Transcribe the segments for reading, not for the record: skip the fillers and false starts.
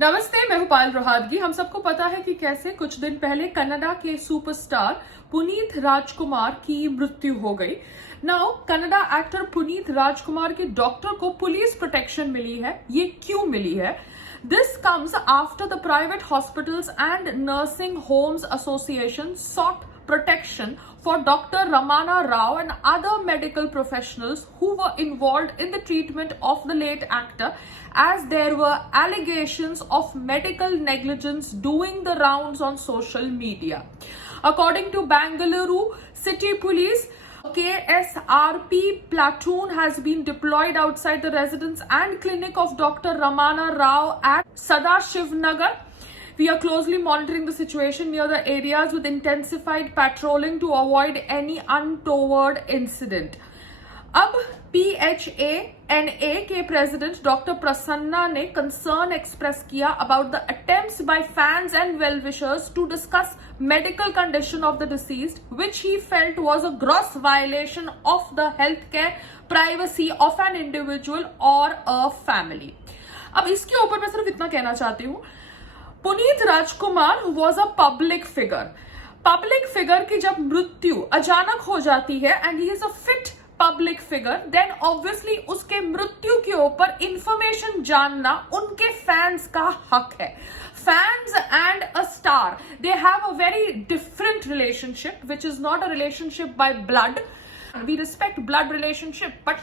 नमस्ते, मैं हूं पायल रोहातगी। हम सबको पता है कि कैसे कुछ दिन पहले कन्नडा के सुपरस्टार पुनीत राजकुमार की मृत्यु हो गई। नाउ कन्नडा एक्टर पुनीत राजकुमार के डॉक्टर को पुलिस प्रोटेक्शन मिली है। ये क्यों मिली है? This comes after the private hospitals and nursing homes association sought protection for Dr. Ramana Rao and other medical professionals who were involved in the treatment of the late actor, as there were allegations of medical negligence doing the rounds on social media. According to Bangalore City Police, KSRP platoon has been deployed outside the residence and clinic of Dr. Ramana Rao at Sadashiv Nagar. We are closely monitoring the situation near the areas with intensified patrolling to avoid any untoward incident. अब PHANA के president doctor Prasanna ने concern express किया about the attempts by fans and well wishers to discuss medical condition of the deceased, which he felt was a gross violation of the healthcare privacy of an individual or a family. अब इसके ऊपर मैं सिर्फ इतना कहना चाहती हूँ, Puneeth Rajkumar was a public figure की जब मृत्यु अचानक हो जाती है and he is a fit public figure, then obviously उसके मृत्यु के ऊपर इंफॉर्मेशन जानना उनके फैंस का हक है. Fans and a star, they have a very different relationship, which is not a relationship by blood. We respect blood relationship, but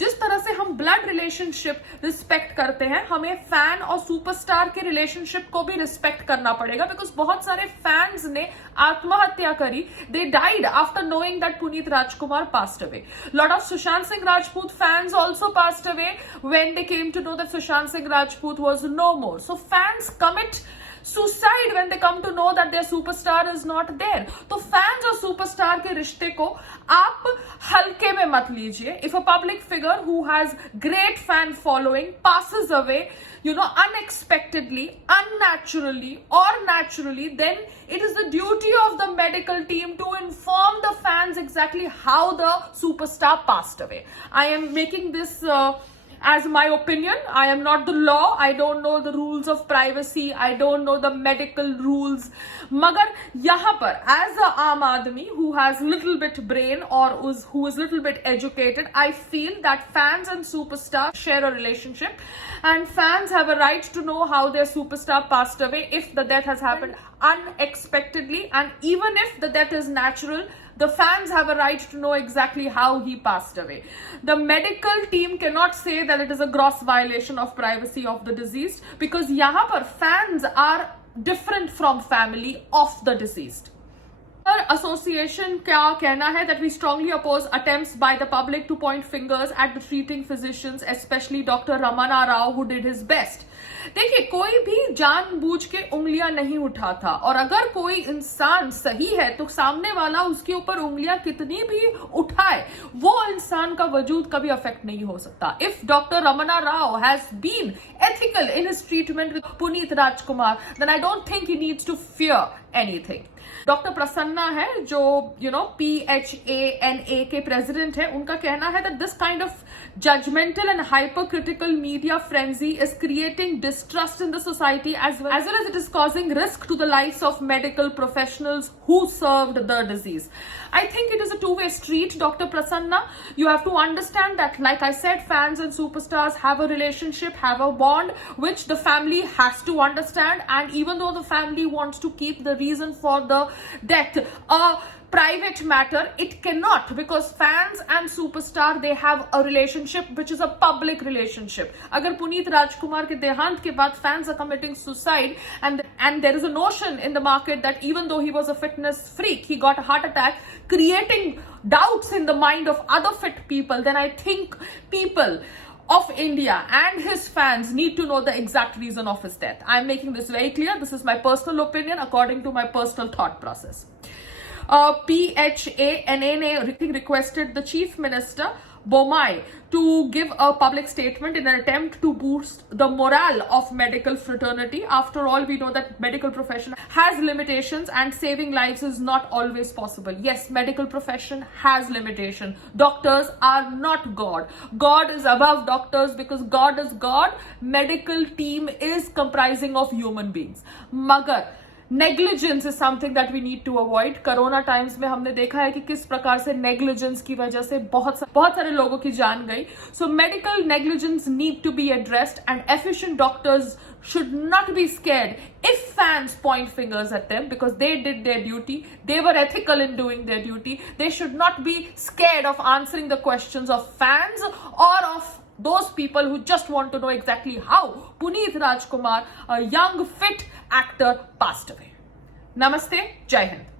जिस तरह से हम ब्लड रिलेशनशिप रिस्पेक्ट करते हैं, हमें फैन और सुपरस्टार के रिलेशनशिप को भी रिस्पेक्ट करना पड़ेगा. बिकॉज बहुत सारे फैंस ने आत्महत्या करी. They died after knowing that Puneeth Rajkumar passed away. Lot of Sushant Singh Rajput fans also passed away when they came to know that Sushant Singh Rajput was no more. So fans commit suicide when they come to know that their superstar is not there. तो fans और superstar के रिश्ते को आप हल्के में मत लीजिए. If a public figure who has great fan following passes away, unexpectedly, unnaturally or naturally, then it is the duty of the medical team to inform the fans exactly how the superstar passed away. I am making this as my opinion. I am not the law. I don't know the rules of privacy. I don't know the medical rules. मगर यहाँ पर as a आम आदमी who has little bit brain or who is little bit educated, I feel that fans and superstars share a relationship, and fans have a right to know how their superstar passed away if the death has happened unexpectedly, and even if the death is natural, the fans have a right to know exactly how he passed away. The medical team cannot say that it is a gross violation of privacy of the deceased, because यहाँ पर fans are different from family of the deceased. Our association क्या कहना है that we strongly oppose attempts by the public to point fingers at the treating physicians, especially Dr. Ramana Rao, who did his best. देखिए, कोई भी जानबूझ के उंगलियां नहीं उठाता, और अगर कोई इंसान सही है तो सामने वाला उसके ऊपर उंगलियां कितनी भी उठाए, वो इंसान का वजूद कभी अफेक्ट नहीं हो सकता. If doctor Ramana Rao has been ethical in his treatment with Puneeth Rajkumar, then I don't think he needs to fear anything. Doctor Prasanna है जो PHANA के प्रेसिडेंट है, उनका कहना है that this kind of judgmental and hypercritical media frenzy is creating distrust in the society as well as it is causing risk to the lives of medical professionals who served the disease. I think it is a two-way street, Dr. Prasanna. You have to understand that, like I said, fans and superstars have a relationship, have a bond, which the family has to understand. And even though the family wants to keep the reason for the death a private matter, it cannot, because fans and superstar, they have a relationship which is a public relationship. अगर पुनीत राजकुमार के देहांत के बाद fans are committing suicide, and there is a notion in the market that even though he was a fitness freak, he got a heart attack, creating doubts in the mind of other fit people, then I think people of India and his fans need to know the exact reason of his death. I am making this very clear. This is my personal opinion according to my personal thought process. PHANA requested the Chief Minister Bomai to give a public statement in an attempt to boost the morale of medical fraternity. After all, we know that medical profession has limitations and saving lives is not always possible. Yes, medical profession has limitation. Doctors are not God. God is above doctors because God is God. Medical team is comprising of human beings. Magar negligence is something that we need to avoid. Corona times में हमने देखा है कि किस प्रकार से negligence की वजह से बहुत सारे लोगों की जान गई. So medical negligence need to be addressed and efficient doctors should not be scared if fans point fingers at them because they did their duty. They were ethical in doing their duty. They should not be scared of answering the questions of fans or of those people who just want to know exactly how Puneeth Rajkumar, a young fit actor, passed away. Namaste, Jai Hind.